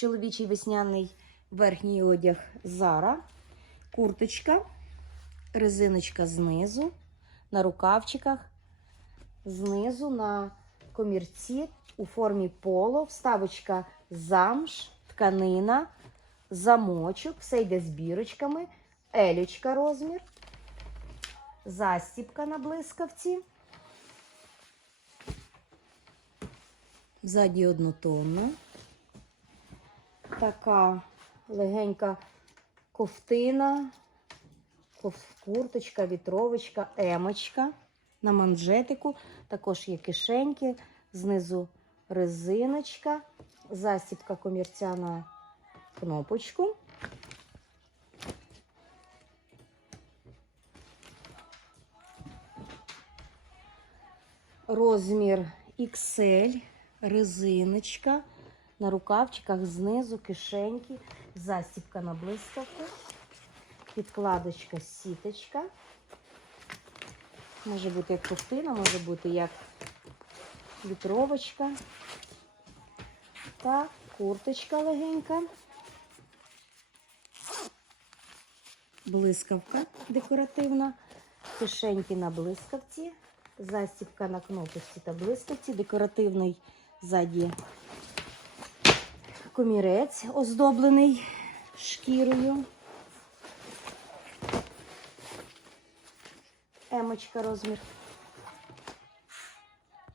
чоловічий весняний верхній одяг Зара, курточка, резиночка знизу, на рукавчиках, знизу на комірці у формі поло, вставочка замш, тканина, замочок, все йде з бірочками, елючка розмір, застіпка на блискавці. Ззаді однотонно. Така легенька ковтина, курточка, вітровочка, емочка на манжетику. Також є кишеньки, знизу резиночка, застібка комірця на кнопочку. Розмір XL, резиночка. На рукавчиках знизу кишеньки, застібка на блискавку, підкладочка, сіточка. Може бути як ковтина, може бути як вітровочка. Та курточка легенька. Блискавка декоративна. Кишеньки на блискавці. Застібка на кнопочці та блискавці. Декоративний ззаді комірець оздоблений шкірою. Емочка розмір.